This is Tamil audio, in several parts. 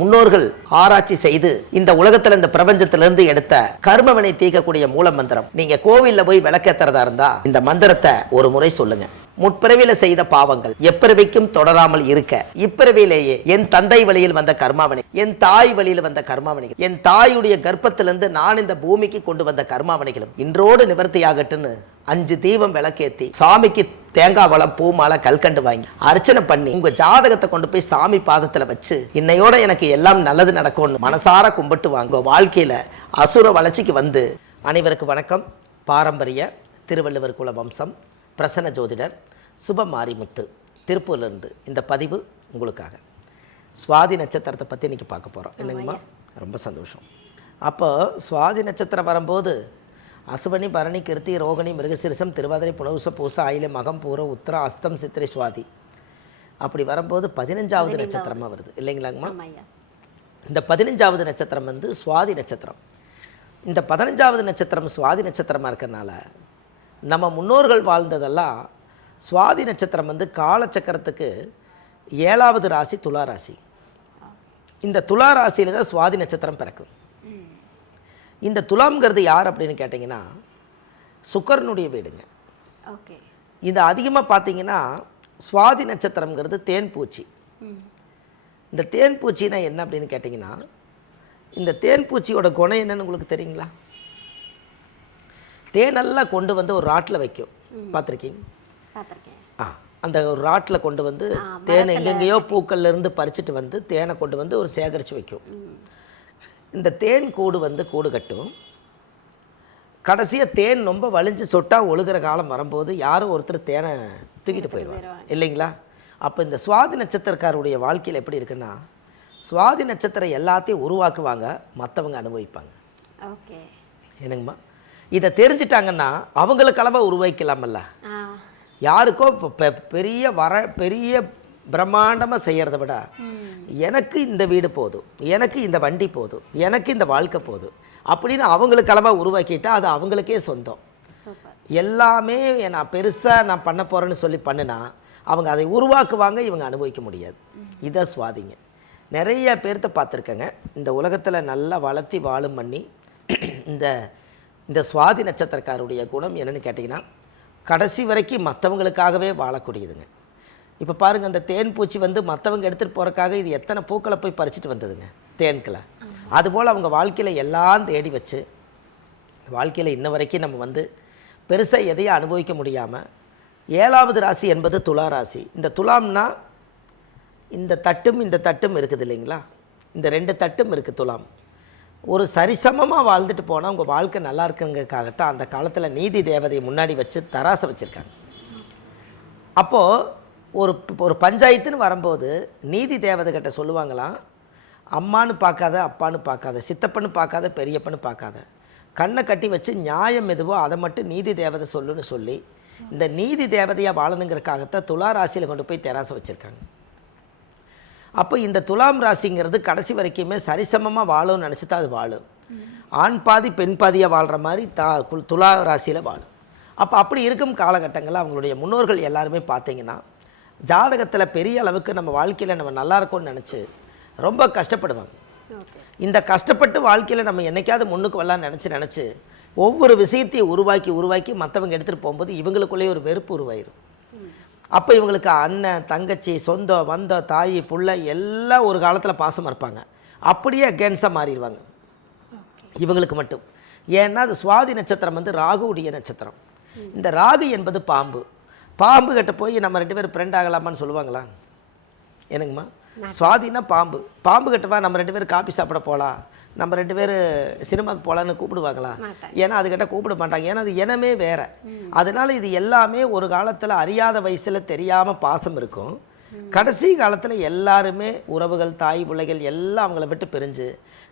முன்னோர்கள் ஆராய்ச்சி செய்து இந்த உலகத்துல இந்த பிரபஞ்சத்திலிருந்து எடுத்த கர்மவினை தீர்க்கக்கூடிய மூல மந்திரம். நீங்க கோவில்ல போய் விளக்கேத்துறதா இருந்தா இந்த மந்திரத்தை ஒரு முறை சொல்லுங்க. முற்பிறவியில செய்த பாவங்கள் எப்பிறவிக்கும் தொடராமல் இருக்க இப்பிறவியிலேயே என் தந்தை வழியில் வந்த கர்மாவனை, என் தாய் வழியில் வந்த கர்மாவனைகள், என் தாயுடைய கர்ப்பத்திலிருந்து நான் இந்த பூமிக்கு கொண்டு வந்த கர்மாவனைகளும் இன்றோடு நிவர்த்தியாகட்டுன்னு 5 தீபம் விளக்கேத்தி சாமிக்கு தேங்காய் வளம் பூ மாலை கல்கண்டு வாங்கி அர்ச்சனை பண்ணி உங்க ஜாதகத்தை கொண்டு போய் சாமி பாதத்துல வச்சு இன்னையோட எனக்கு எல்லாம் நல்லது நடக்கும்னு மனசார கும்பிட்டு வாங்க. வாழ்க்கையில அசுர வளர்ச்சிக்கு வந்து. அனைவருக்கு வணக்கம். பாரம்பரிய திருவள்ளுவர் குல வம்சம் பிரசன்ன ஜோதிடர் சுப மாரிமுத்து திருப்பூர்லேருந்து இந்த பதிவு உங்களுக்காக. சுவாதி நட்சத்திரத்தை பற்றி இன்றைக்கி பார்க்க போகிறோம். என்னங்கம்மா? ரொம்ப சந்தோஷம். அப்போ சுவாதி நட்சத்திரம் வரும்போது அசுவனி பரணி கிருத்தி ரோகிணி மிருகசிரிசம் திருவாதிரை புனர்வசு பூச ஆயிலை மகம் பூர உத்திர அஸ்தம் சித்திரை சுவாதி அப்படி வரும்போது 15வது நட்சத்திரமாக வருது இல்லைங்களாங்கம்மா? இந்த 15வது நட்சத்திரம் வந்து சுவாதி நட்சத்திரம். இந்த 15வது நட்சத்திரம் சுவாதி நட்சத்திரமாக இருக்கிறதுனால நம்ம முன்னோர்கள் வாழ்ந்ததெல்லாம் சுவாதி நட்சத்திரம் வந்து காலச்சக்கரத்துக்கு 7வது ராசி துலா ராசி. இந்த துலா ராசியில் தான் சுவாதி நட்சத்திரம் பிறக்கும். இந்த துலாம்ங்கிறது யார் அப்படின்னு கேட்டிங்கன்னா சுக்கரனுடைய வீடுங்க. ஓகே. இது அதிகமாக பார்த்தீங்கன்னா சுவாதி நட்சத்திரம்ங்கிறது தேன்பூச்சி. இந்த தேன்பூச்சினா என்ன அப்படின்னு கேட்டிங்கன்னா இந்த தேன்பூச்சியோட குணம் என்னன்னு உங்களுக்கு தெரியுங்களா? தேனெல்லாம் கொண்டு வந்து ஒரு ராட்டில் வைக்கும். பார்த்துருக்கீங்க? அந்த ஒரு ராட்டில் கொண்டு வந்து தேனை எங்கெங்கேயோ பூக்கள்லேருந்து பறிச்சுட்டு வந்து தேனை கொண்டு வந்து ஒரு சேகரித்து வைக்கும். இந்த தேன் கூடு வந்து கூடு கட்டும். கடைசியாக தேன் ரொம்ப வலிஞ்சு சொட்டாக ஒழுகிற காலம் வரும்போது யாரும் ஒருத்தர் தேனை தூக்கிட்டு போயிடுவாங்க இல்லைங்களா? அப்போ இந்த சுவாதி நட்சத்திரக்காருடைய வாழ்க்கையில் எப்படி இருக்குன்னா சுவாதி நட்சத்திரம் எல்லாத்தையும் உருவாக்குவாங்க, மற்றவங்க அனுபவிப்பாங்க. ஓகே. என்னங்கம்மா? இதை தெரிஞ்சிட்டாங்கன்னா அவங்களுக்கு அளவாக உருவாக்கலாமல்ல. யாருக்கோ பெரிய பிரம்மாண்டமாக செய்கிறத விட எனக்கு இந்த வீடு போதும், எனக்கு இந்த வண்டி போதும், எனக்கு இந்த வாழ்க்கை போதும் அப்படின்னு அவங்களுக்கு அளவாக உருவாக்கிட்டா அது அவங்களுக்கே சொந்தம். எல்லாமே நான் பெருசாக நான் பண்ண போகிறேன்னு சொல்லி பண்ணினா அவங்க அதை உருவாக்குவாங்க, இவங்க அனுபவிக்க முடியாது. இதை சுவாதிங்க. நிறைய பேர்த்த பார்த்துருக்கேங்க இந்த உலகத்தில் நல்லா வளர்த்தி வாழும் பண்ணி இந்த சுவாதி நட்சத்திரக்காருடைய குணம் என்னென்னு கேட்டிங்கன்னா கடைசி வரைக்கும் மற்றவங்களுக்காகவே வாழக்கூடியதுங்க. இப்போ பாருங்கள், அந்த தேன் பூச்சி வந்து மற்றவங்க எடுத்துகிட்டு போகிறக்காக இது எத்தனை பூக்களை போய் பறிச்சுட்டு வந்ததுங்க தேன்களை. அதுபோல் அவங்க வாழ்க்கையில் எல்லாம் தேடி வச்சு வாழ்க்கையில் இன்ன வரைக்கும் நம்ம வந்து பெருசாக எதையும் அனுபவிக்க முடியாமல் 7வது ராசி என்பது துலா ராசி. இந்த துலாம்னா இந்த தட்டும் இருக்குது இல்லைங்களா? இந்த 2 தட்டும் இருக்குது துலாம். ஒரு சரிசமமாக வாழ்ந்துட்டு போனால் உங்கள் வாழ்க்கை நல்லா இருக்குங்கிறதுக்காகத்தான் அந்த காலத்தில் நீதி தேவதையை முன்னாடி வச்சு தராசை வச்சுருக்காங்க. அப்போது ஒரு பஞ்சாயத்துன்னு வரும்போது நீதி தேவதைகிட்ட சொல்லுவாங்களாம், அம்மானு பார்க்காத, அப்பான்னு பார்க்காத, சித்தப்பன்னு பார்க்காத, பெரியப்பன்னு பார்க்காத, கண்ணை கட்டி வச்சு நியாயம் எதுவோ அதை மட்டும் நீதி தேவதை சொல்லுன்னு சொல்லி இந்த நீதி தேவதையாக வாழணுங்கிறதுக்காகத்தான் துலா ராசியில் கொண்டு போய் தராசை வச்சுருக்காங்க. அப்போ இந்த துலாம் ராசிங்கிறது கடைசி வரைக்குமே சரிசமமாக வாழும்னு நினச்சி தான் அது வாழும். ஆண் பாதி பெண் பாதியாக வாழ்கிற மாதிரி துலா ராசியில் வாழும். அப்படி இருக்கும் காலகட்டங்களில் அவங்களுடைய முன்னோர்கள் எல்லாருமே பார்த்தீங்கன்னா ஜாதகத்தில் பெரிய அளவுக்கு நம்ம வாழ்க்கையில் நம்ம நல்லா இருக்கோம்னு நினச்சி ரொம்ப கஷ்டப்படுவாங்க. இந்த கஷ்டப்பட்டு வாழ்க்கையில் நம்ம என்றைக்காவது முன்னுக்கு வரலான்னு நினச்சி ஒவ்வொரு விஷயத்தையும் உருவாக்கி மற்றவங்க எடுத்துகிட்டு போகும்போது இவங்களுக்குள்ளேயே ஒரு வெறுப்பு உருவாயிரும். அப்போ இவங்களுக்கு அண்ணன் தங்கச்சி சொந்தம் வந்த தாய் புள்ள எல்லாம் ஒரு காலத்தில் பாசமாக இருப்பாங்க, அப்படியே அகேன்ஸ்டாக மாறிடுவாங்க இவங்களுக்கு மட்டும். ஏன்னா அது சுவாதி நட்சத்திரம் வந்து ராகுவுடைய நட்சத்திரம். இந்த ராகு என்பது பாம்பு கிட்ட போய் நம்ம 2 பேரும் ஃப்ரெண்ட் ஆகலாமான்னு சொல்லுவாங்களா? என்னங்கம்மா? சுவாதினா பாம்பு கிட்டவா நம்ம 2 பேரும் காபி சாப்பிட போகலாம், நம்ம 2 பேர் சினிமாவுக்கு போகலான்னு கூப்பிடுவாங்களா? ஏன்னா அதுக்கிட்ட கூப்பிட மாட்டாங்க. ஏன்னா அது இனமே வேறு. அதனால் இது எல்லாமே ஒரு காலத்தில் அறியாத வயசில் தெரியாமல் பாசம் இருக்கும். கடைசி காலத்தில் எல்லாருமே உறவுகள் தாய் பிள்ளைகள் எல்லாம் அவங்கள விட்டு பிரிஞ்சு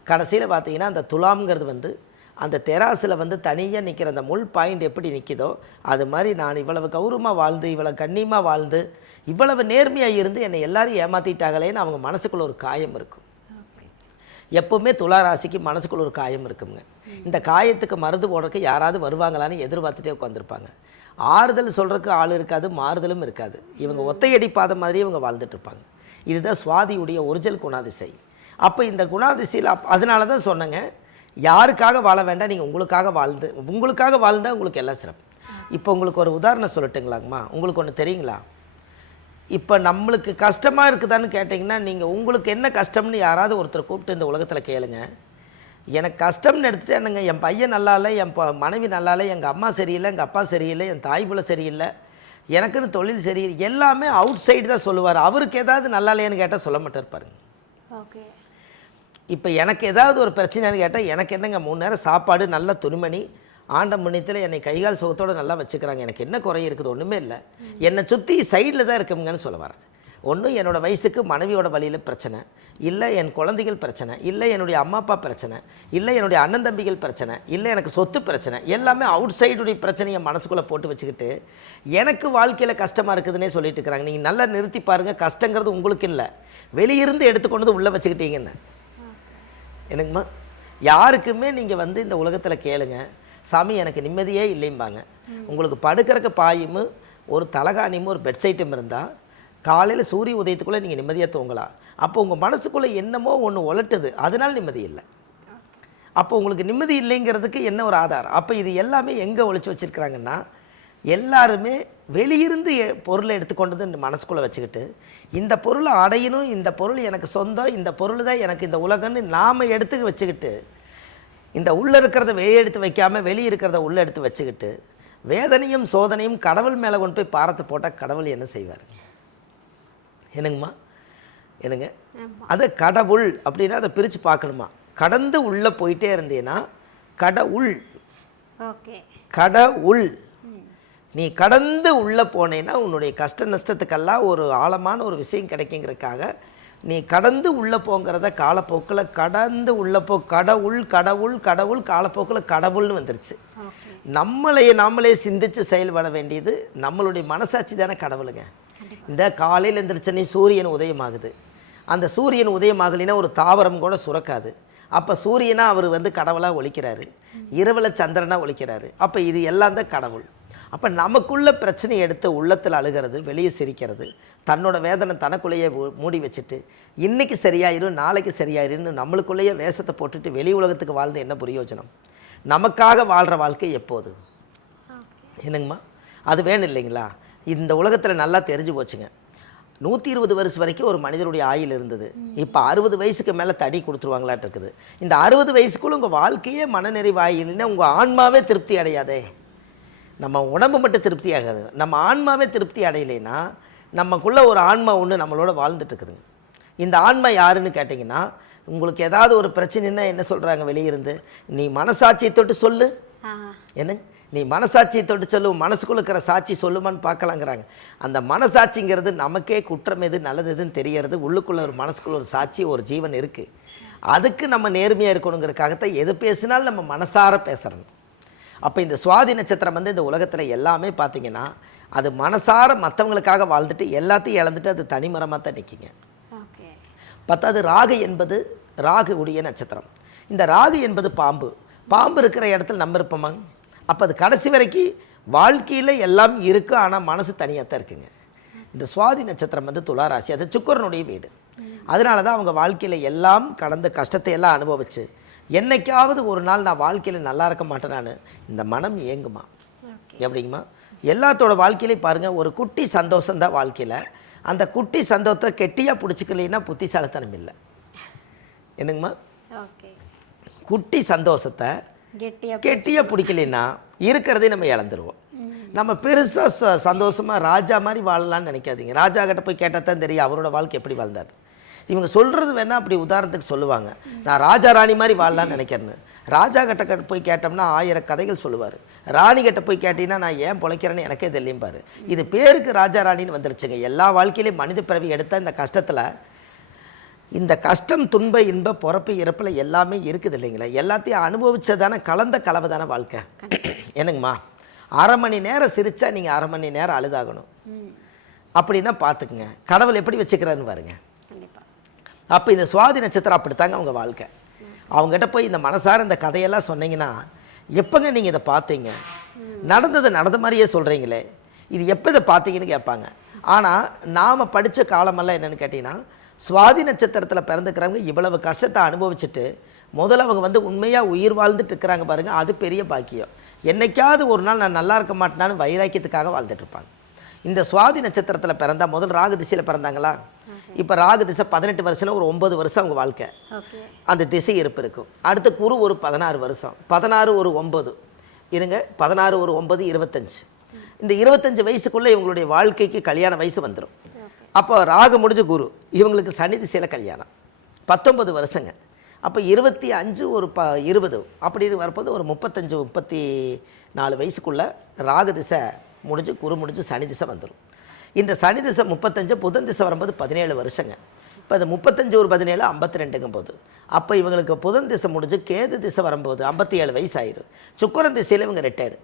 கடைசியில் பார்த்தீங்கன்னா அந்த துலாம்ங்கிறது வந்து அந்த தெராசில் வந்து தனியாக நிற்கிற அந்த முள் பாயிண்ட் எப்படி நிற்கிதோ அது மாதிரி நான் இவ்வளவு கௌரவமாக வாழ்ந்து இவ்வளவு கண்ணியமாக வாழ்ந்து இவ்வளவு நேர்மையாக இருந்து என்னை எல்லாரையும் ஏமாற்றிட்டாங்களேன்னு அவங்க மனசுக்குள்ள ஒரு காயம் இருக்கும். எப்போவுமே துலா ராசிக்கு மனசுக்குள்ள ஒரு காயம் இருக்குங்க. இந்த காயத்துக்கு மருந்து போடுறதுக்கு யாராவது வருவாங்களான்னு எதிர்பார்த்துட்டே உட்காந்துருப்பாங்க. ஆறுதல் சொல்கிறதுக்கு ஆள் இருக்காது, மாறுதலும் இருக்காது. இவங்க ஒத்தையடிப்பாத மாதிரியே இவங்க வாழ்ந்துட்டு இருப்பாங்க. இதுதான் சுவாதியுடைய ஒரிஜினல் குணாதிசை. அப்போ இந்த குணாதிசையில் அதனால தான் சொன்னேங்க, யாருக்காக வாழ வேண்டாம், நீங்கள் உங்களுக்காக வாழ்ந்தால் உங்களுக்கு எல்லாம் சிறப்பு. இப்போ உங்களுக்கு ஒரு உதாரணம் சொல்லட்டுங்களாங்கம்மா? உங்களுக்கு ஒன்று தெரியுங்களா? இப்போ நம்மளுக்கு கஷ்டமாக இருக்குதான்னு கேட்டிங்கன்னா, நீங்கள் உங்களுக்கு என்ன கஷ்டம்னு யாராவது ஒருத்தர் கூப்பிட்டு இந்த உலகத்தில் கேளுங்க. எனக்கு கஷ்டம்னு எடுத்துகிட்டு என்னங்க, என் பையன் நல்லா இல்லை, என் மனைவி நல்லா இல்லை, எங்கள் அம்மா சரியில்லை, எங்கள் அப்பா சரியில்லை, என் தாய் புள்ள சரியில்லை, எனக்குன்னு தொழில் சரியில்லை, எல்லாமே அவுட் சைடு தான் சொல்லுவார். அவருக்கு ஏதாவது நல்லா இல்லையான்னு கேட்டால் சொல்ல மாட்டார் பாருங்க. ஓகே. இப்போ எனக்கு ஏதாவது ஒரு பிரச்சனைன்னு கேட்டால், எனக்கு என்னங்க 3 நேரம் சாப்பாடு, நல்ல துணிமணி, ஆண்ட முன்னத்தில் என்னை கைகால் சுகத்தோடு நல்லா வச்சுக்கிறாங்க, எனக்கு என்ன குறை இருக்குது? ஒன்றுமே இல்லை. என்னை சுற்றி சைடில் தான் இருக்குங்கன்னு சொல்ல வரேன். ஒன்று என்னோடய வயசுக்கு மனைவியோட வழியில் பிரச்சனை, இல்லை என் குழந்தைகள் பிரச்சனை, இல்லை என்னுடைய அம்மா அப்பா பிரச்சனை, இல்லை என்னுடைய அண்ணன் தம்பிகள் பிரச்சனை, இல்லை எனக்கு சொத்து பிரச்சனை, எல்லாமே அவுட் சைடுடைய பிரச்சனையை மனசுக்குள்ளே போட்டு வச்சுக்கிட்டு எனக்கு வாழ்க்கையில் கஷ்டமாக இருக்குதுன்னே சொல்லிட்டு இருக்கிறாங்க. நீங்கள் நல்லா நிறுத்தி பாருங்கள், கஷ்டங்கிறது உங்களுக்கு இல்லை, வெளியிருந்து எடுத்துக்கொண்டு உள்ளே வச்சுக்கிட்டீங்கன்னு. என்னங்கம்மா, யாருக்குமே நீங்கள் இந்த உலகத்தில் கேளுங்க, சாமி எனக்கு நிம்மதியே இல்லைம்பாங்க. உங்களுக்கு படுக்கிறக்கு பாயும் ஒரு தலகாணியும் ஒரு பெட்சைட்டும் இருந்தால் காலையில் சூரிய உதயத்துக்குள்ளே நீங்கள் நிம்மதியாக தூங்கலாம். அப்போ உங்கள் மனசுக்குள்ளே என்னமோ ஒன்று உலட்டுது, அதனால் நிம்மதி இல்லை. அப்போ உங்களுக்கு நிம்மதி இல்லைங்கிறதுக்கு என்ன ஒரு ஆதாரம்? அப்போ இது எல்லாமே எங்கே ஒழிச்சு வச்சுருக்கிறாங்கன்னா, எல்லாருமே வெளியிருந்து பொருளை எடுத்துக்கொண்டு இந்த மனசுக்குள்ளே வச்சுக்கிட்டு, இந்த பொருளை அடையணும், இந்த பொருள் எனக்கு சொந்தம், இந்த பொருள் தான் எனக்கு இந்த உலகம்னு நாம் எடுத்து வச்சுக்கிட்டு, இந்த உள்ளே இருக்கிறத வெளியே எடுத்து வைக்காமல் வெளியே இருக்கிறத உள்ளே எடுத்து வச்சுக்கிட்டு, வேதனையும் சோதனையும் கடவுள் மேலே கொண்டு போய் பாரத்தை போட்டால் கடவுள் என்ன செய்வார்? என்னங்கம்மா? என்னங்க, அதை கடவுள் அப்படின்னா அதை பிரித்து பார்க்கணுமா? கடந்து உள்ளே போயிட்டே இருந்தீங்கன்னா கடவுள். ஓகே. கடவுள். நீ கடந்து உள்ளே போனேன்னா உன்னுடைய கஷ்ட நஷ்டத்துக்கெல்லாம் ஒரு ஆழமான ஒரு விஷயம் கிடைக்குங்கிறதுக்காக நீ கடந்து உள்ளே போங்கிறத காலப்போக்கில் கடந்து உள்ளே போ. கடவுள் கடவுள் கடவுள் காலப்போக்கில் கடவுள்னு வந்துருச்சு. நாமளே சிந்தித்து செயல்பட வேண்டியது நம்மளுடைய மனசாட்சி தானே கடவுளுங்க. இந்த காலையில் எழுந்திரிச்சனே சூரியன் உதயமாகுது, அந்த சூரியன் உதயமாகலினா ஒரு தாவரம் கூட சுரக்காது. அப்போ சூரியனா அவர் கடவுளாக ஒழிக்கிறாரு, இரவில் சந்திரனாக ஒழிக்கிறாரு. அப்போ இது எல்லாம் தான் கடவுள். அப்போ நமக்குள்ள பிரச்சனையை எடுத்து உள்ளத்தில் அழுகிறது, வெளியே சிரிக்கிறது, தன்னோட வேதனை தனக்குள்ளேயே மூடி வச்சுட்டு இன்றைக்கி சரியாயிரும் நாளைக்கு சரியாயிருன்னு நம்மளுக்குள்ளேயே வேஷத்தை போட்டுட்டு வெளி உலகத்துக்கு வாழ்ந்து என்ன பிரயோஜனம்? நமக்காக வாழ்கிற வாழ்க்கை எப்போது? என்னங்கம்மா, அது வேணும் இல்லைங்களா? இந்த உலகத்தில் நல்லா தெரிஞ்சு போச்சுங்க. 120 வருஷம் வரைக்கும் ஒரு மனிதனுடைய ஆயுள் இருந்தது. இப்போ 60 வயசுக்கு மேலே தடி கொடுத்துருவாங்களாட்டு இருக்குது. இந்த 60 வயசுக்குள்ள உங்கள் வாழ்க்கையே மனநிறைவு ஆயில்னா உங்கள் ஆன்மாவே திருப்தி அடையாதே. நம்ம உடம்பு மட்டும் திருப்தி ஆகாது, நம்ம ஆன்மாவே திருப்தி அடையலைன்னா நமக்குள்ளே ஒரு ஆன்மா ஒன்று நம்மளோட வாழ்ந்துட்டு இருக்குதுங்க. இந்த ஆன்மா யாருன்னு கேட்டிங்கன்னா, உங்களுக்கு ஏதாவது ஒரு பிரச்சனைன்னா என்ன சொல்கிறாங்க வெளியிருந்து? நீ மனசாட்சியை தொட்டு சொல்லு. என்ன? நீ மனசாட்சியை தொட்டு சொல்லு, மனசுக்குள்ள இருக்கிற சாட்சி சொல்லுமான்னு பார்க்கலாங்கிறாங்க. அந்த மனசாட்சிங்கிறது நமக்கே குற்றம் எது நல்லது எதுன்னு தெரியறது. உள்ளுக்குள்ள ஒரு மனசுக்குள்ள ஒரு சாட்சி, ஒரு ஜீவன் இருக்குது. அதுக்கு நம்ம நேர்மையாக இருக்கணுங்கிறதுக்காகத்தான் எது பேசினாலும் நம்ம மனசார பேசுகிறோம். அப்போ இந்த சுவாதி நட்சத்திரம் இந்த உலகத்தில் எல்லாமே பார்த்திங்கன்னா அது மனசார மற்றவங்களுக்காக வாழ்ந்துட்டு எல்லாத்தையும் இழந்துட்டு அது தனிமரமாக தான் நிற்கிங்க. பத்தாவது ராகு என்பது ராகு உடைய நட்சத்திரம். இந்த ராகு என்பது பாம்பு. பாம்பு இருக்கிற இடத்துல நம்ம இருப்போமா? அப்போ அது கடைசி வரைக்கும் வாழ்க்கையில் எல்லாம் இருக்குது, ஆனால் மனசு தனியாக தான் இருக்குங்க. இந்த சுவாதி நட்சத்திரம் துளாராசி, அது சுக்கிரனுடைய வீடு. அதனால தான் அவங்க வாழ்க்கையில் எல்லாம் கடந்த கஷ்டத்தை எல்லாம் அனுபவிச்சு என்னைக்காவது ஒரு நாள் நான் வாழ்க்கையில் நல்லா இருக்க மாட்டேனான்னு இந்த மனம் ஏங்குமா? எப்படிங்கம்மா? எல்லாத்தோட வாழ்க்கையிலையும் பாருங்கள், ஒரு குட்டி சந்தோஷம்தான் வாழ்க்கையில். அந்த குட்டி சந்தோஷத்தை கெட்டியாக பிடிச்சிக்கலைன்னா புத்திசாலித்தனம் இல்லை. என்னங்கம்மா? குட்டி சந்தோஷத்தை கெட்டியாக பிடிக்கலைன்னா இருக்கிறதே நம்ம இழந்துருவோம். நம்ம பெருசாக சந்தோஷமாக ராஜா மாதிரி வாழலான்னு நினைக்காதீங்க. ராஜா கிட்ட போய் கேட்டால் தான் தெரியும் அவரோட வாழ்க்கை எப்படி வாழ்ந்தார். இவங்க சொல்கிறது வேணால் அப்படி உதாரணத்துக்கு சொல்லுவாங்க, நான் ராஜா ராணி மாதிரி வாழலான்னு நினைக்கிறேன்னு. ராஜா கிட்ட போய் கேட்டோம்னா 1000 கதைகள் சொல்லுவார். ராணி கிட்ட போய் கேட்டிங்கன்னா நான் ஏன் பிழைக்கிறேன்னு எனக்கே தெரியும்பார். இது பேருக்கு ராஜா ராணின்னு வந்துருச்சுங்க. எல்லா வாழ்க்கையிலையும் மனித பிறவி எடுத்தால் இந்த கஷ்டத்தில், இந்த கஷ்டம் துன்ப இன்ப பிறப்பு இறப்பில் எல்லாமே இருக்குது இல்லைங்களா? எல்லாத்தையும் அனுபவிச்சதானே, கலந்த கலவை தானே வாழ்க்கை. என்னங்கம்மா? 1/2 மணி நேரம் சிரித்தா நீங்கள் 1/2 மணி நேரம் அழுதாகணும். அப்படின்னா பார்த்துக்குங்க கடவுள் எப்படி வச்சுக்கிறான்னு பாருங்க. அப்போ இந்த சுவாதி நட்சத்திரம் அப்படித்தாங்க அவங்க வாழ்க்கை. அவங்ககிட்ட போய் இந்த மனசார இந்த கதையெல்லாம் சொன்னீங்கன்னா, எப்போங்க நீங்கள் இதை பார்த்தீங்க? நடந்ததை நடந்த மாதிரியே சொல்கிறீங்களே, இது எப்போ இதை பார்த்தீங்கன்னு கேட்பாங்க. ஆனால் நாம் படித்த காலமெல்லாம் என்னென்னு கேட்டிங்கன்னா, சுவாதி நட்சத்திரத்தில் பிறந்துக்கிறவங்க இவ்வளவு கஷ்டத்தை அனுபவிச்சுட்டு முதல்ல அவங்க வந்து உண்மையாக உயிர் வாழ்ந்துட்டு இருக்கிறாங்க பாருங்கள், அது பெரிய பாக்கியம். என்னைக்காவது ஒரு நாள் நான் நல்லா இருக்க மாட்டேனான்னு வைராக்கியத்துக்காக வாழ்ந்துட்டு இருப்பாங்க. இந்த சுவாதி நட்சத்திரத்தில் பிறந்தால் முதல் ராகு திசையில் பிறந்தாங்களா, இப்போ ராகு திசை 18 வருஷம்னா ஒரு 9 வருஷம் அவங்க வாழ்க்கை அந்த திசை இருப்பு இருக்கும். அடுத்த குரு ஒரு 16 வருஷம், 16 ஒரு 9 இருங்க, 16 ஒரு 9 25. இந்த 25 வயசுக்குள்ளே இவங்களுடைய வாழ்க்கைக்கு கல்யாண வயசு வந்துடும். அப்போ ராகு முடிஞ்ச குரு, இவங்களுக்கு சனி திசையில் கல்யாணம் 19 வருஷங்க. அப்போ 25 ஒரு 20 அப்படி வரப்போது ஒரு 35 34 வயசுக்குள்ளே ராகு திசை முடிஞ்சு குரு முடிஞ்சு சனி திசை வந்துடும். இந்த சனி திசை 35, புதன் திசை வரும்போது 17 வருஷங்க. இப்போ அது 35 ஒரு 17 52ங்கும் போது அப்போ இவங்களுக்கு புதன் திசை முடிஞ்சு கேது திசை வரும்போது 57 வயசு ஆயிரும். சுக்கிரன் திசையில் இவங்க ரிட்டையர்டு.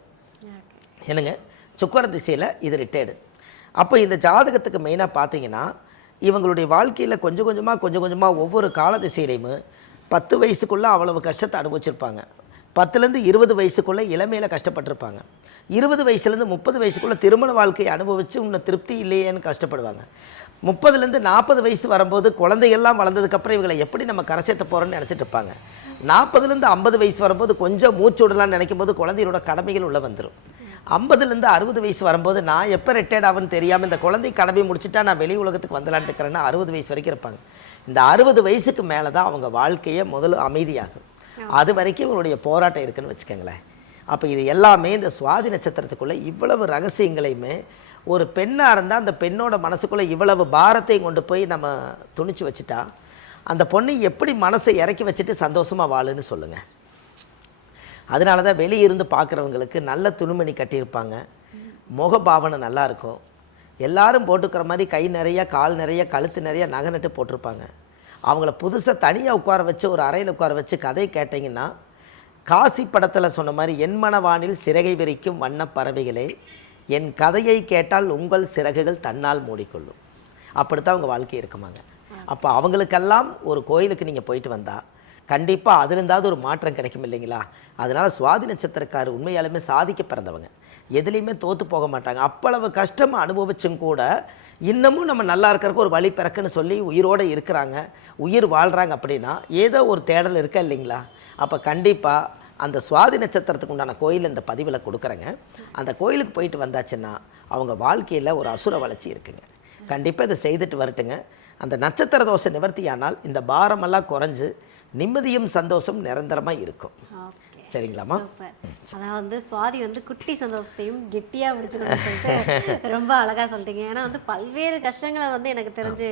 என்னங்க, சுக்கிரன் திசையில் இது ரிட்டையர்டு. அப்போ இந்த ஜாதகத்துக்கு மெயினாக பார்த்தீங்கன்னா இவங்களுடைய வாழ்க்கையில் கொஞ்சம் கொஞ்சமாக ஒவ்வொரு கால திசையிலையும் 10 வயசுக்குள்ளே அவ்வளவு கஷ்டத்தை அனுபவிச்சிருப்பாங்க. 10லேருந்து 20 வயசுக்குள்ளே இளமையில் கஷ்டப்பட்டிருப்பாங்க. 20 வயசுலேருந்து 30 வயசுக்குள்ளே திருமண வாழ்க்கையை அனுபவித்து இன்னும் திருப்தி இல்லையேன்னு கஷ்டப்படுவாங்க. 30லேருந்து 40 வயசு வரும்போது குழந்தைகள்லாம் வளர்ந்ததுக்கப்புறம் இவங்களை எப்படி நம்ம கரை சேர்த்த போகிறோன்னு நினச்சிட்டு இருப்பாங்க. 40லேருந்து 50 வயசு வரும்போது கொஞ்சம் மூச்சு விடலான்னு நினைக்கும் போது குழந்தைகளோட கடமைகள் உள்ளே வந்துடும். 50லேருந்து 60 வயசு வரும்போது நான் எப்போ ரிட்டையர்ட் ஆகுன்னு தெரியாமல் இந்த குழந்தை கடமை முடிச்சுட்டா நான் வெளி உலகத்துக்கு வந்துடலான்னு இருக்கிறேன்னா 60 வயசு வரைக்கும் இருப்பாங்க. இந்த 60 வயசுக்கு மேலே தான் அவங்க வாழ்க்கையை முதல்ல அமைதியாகும். அது வரைக்கும் இவங்களுடைய போராட்டம் இருக்குன்னு வச்சுக்கோங்களேன். அப்போ இது எல்லாமே இந்த சுவாதி நட்சத்திரத்துக்குள்ளே இவ்வளவு ரகசியங்களையுமே ஒரு பெண்ணாக இருந்தால் அந்த பெண்ணோட மனசுக்குள்ளே இவ்வளவு பாரத்தையும் கொண்டு போய் நம்ம துணிச்சு வச்சுட்டா அந்த பொண்ணு எப்படி மனசை இறக்கி வச்சுட்டு சந்தோஷமாக வாழுன்னு சொல்லுங்கள். அதனால தான் வெளியிருந்து பார்க்குறவங்களுக்கு நல்ல துணிமணி கட்டியிருப்பாங்க, முகபாவனை நல்லாயிருக்கும், எல்லாரும் போட்டுக்கிற மாதிரி கை நிறைய கால் நிறைய கழுத்து நிறைய நகை நட்டு போட்டிருப்பாங்க. அவங்கள புதுசாக தனியாக உட்கார வச்சு ஒரு அறையில் உட்கார வச்சு கதை கேட்டிங்கன்னா காசி படத்தில் சொன்ன மாதிரி என் மனவானில் சிறகை விரிக்கும் வண்ண பறவைகளே என் கதையை கேட்டால் உங்கள் சிறகுகள் தன்னால் மூடிக்கொள்ளும். அப்படித்தான் அவங்க வாழ்க்கை இருக்குமாங்க. அப்போ அவங்களுக்கெல்லாம் ஒரு கோயிலுக்கு நீங்கள் போயிட்டு வந்தால் கண்டிப்பாக அதுலேருந்தாவது ஒரு மாற்றம் கிடைக்கும் இல்லைங்களா. அதனால் சுவாதி நட்சத்திரக்காரர் உண்மையாலுமே சாதிக்க பிறந்தவங்க, எதுலேயுமே தோற்று போக மாட்டாங்க. அப்பளவு கஷ்டம் அனுபவிச்சும் கூட இன்னமும் நம்ம நல்லா இருக்கிறதுக்கு ஒரு வழி பிறக்குன்னு சொல்லி உயிரோடு இருக்கிறாங்க, உயிர் வாழ்கிறாங்க. அப்படின்னா ஏதோ ஒரு தேடல் இருக்கா இல்லைங்களா. அப்போ கண்டிப்பாக அந்த சுவாதி நட்சத்திரத்துக்கு உண்டான கோயில் இந்த பதிவில் கொடுக்குறேங்க. அந்த கோயிலுக்கு போயிட்டு வந்தாச்சுன்னா அவங்க வாழ்க்கையில் ஒரு அசுர வளர்ச்சி இருக்குங்க. கண்டிப்பாக இதை செய்துட்டு வரட்டுங்க. அந்த நட்சத்திர தோஷ நிவர்த்தியானால் இந்த பாரமெல்லாம் குறைஞ்சு நிம்மதியும் சந்தோஷம் நிரந்தரமாக இருக்கும். சரிங்களாம்மா? அதாவது சுவாதி வந்து குட்டி சந்தோஷத்தையும் கெட்டியாக பிடிச்சிக்கணும்னு சொல்லிட்டு ரொம்ப அழகாக சொல்லிட்டீங்க. ஏன்னா வந்து பல்வேறு கஷ்டங்களை வந்து எனக்கு தெரிஞ்சு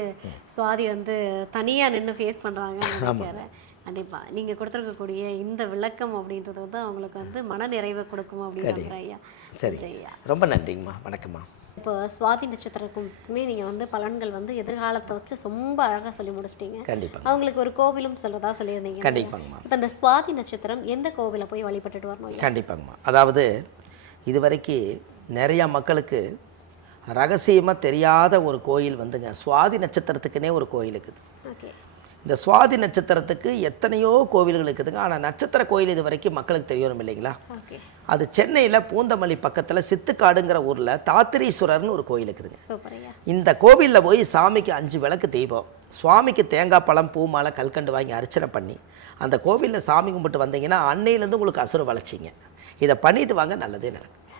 சுவாதி வந்து தனியாக நின்று ஃபேஸ் பண்ணுறாங்கன்னு நினைக்கிறேன். கண்டிப்பாக நீங்கள் கொடுத்துருக்கக்கூடிய இந்த விளக்கம் அப்படின்றது வந்து அவங்களுக்கு வந்து மன நிறைவை கொடுக்கும் அப்படின்னு ஐயா. சரி ஐயா, ரொம்ப நன்றிங்கம்மா. வணக்கம்மா. இப்போ சுவாதி நட்சத்திரக்குமே நீங்கள் வந்து பலன்கள் வந்து எதிர்காலத்தை வச்சு ரொம்ப அழகாக சொல்லி முடிச்சிட்டீங்க. கண்டிப்பாக அவங்களுக்கு ஒரு கோவிலும் சொல்கிறதா சொல்லியிருந்தீங்க. கண்டிப்பாங்கம்மா. இப்போ இந்த சுவாதி நட்சத்திரம் எந்த கோவிலை போய் வழிபட்டுட்டு வரணும்? கண்டிப்பாங்கம்மா. அதாவது இதுவரைக்கும் நிறையா மக்களுக்கு ரகசியமாக தெரியாத ஒரு கோயில் வந்துங்க, சுவாதி நட்சத்திரத்துக்குன்னே ஒரு கோயில் இருக்குது. ஓகே. இந்த சுவாதி நட்சத்திரத்துக்கு எத்தனையோ கோவில்கள் இருக்குதுங்க. ஆனால் நட்சத்திர கோயில் இது வரைக்கும் மக்களுக்கு தெரியணும் இல்லைங்களா. அது சென்னையில் பூந்தமல்லி பக்கத்தில் சித்துக்காடுங்கிற ஊரில் தாத்திரீஸ்வரர்னு ஒரு கோயில் இருக்குதுங்க. இந்த கோவிலில் போய் சாமிக்கு 5 விளக்கு தீபம், சுவாமிக்கு தேங்காய் பழம் பூ மாலை கல்கண்டு வாங்கி அர்ச்சனை பண்ணி அந்த கோவிலில் சாமி கும்பிட்டு வந்தீங்கன்னா அன்னையிலேருந்து உங்களுக்கு அசுர வளர்ச்சிங்க. இதை பண்ணிட்டு வாங்க, நல்லதே நடக்கும்.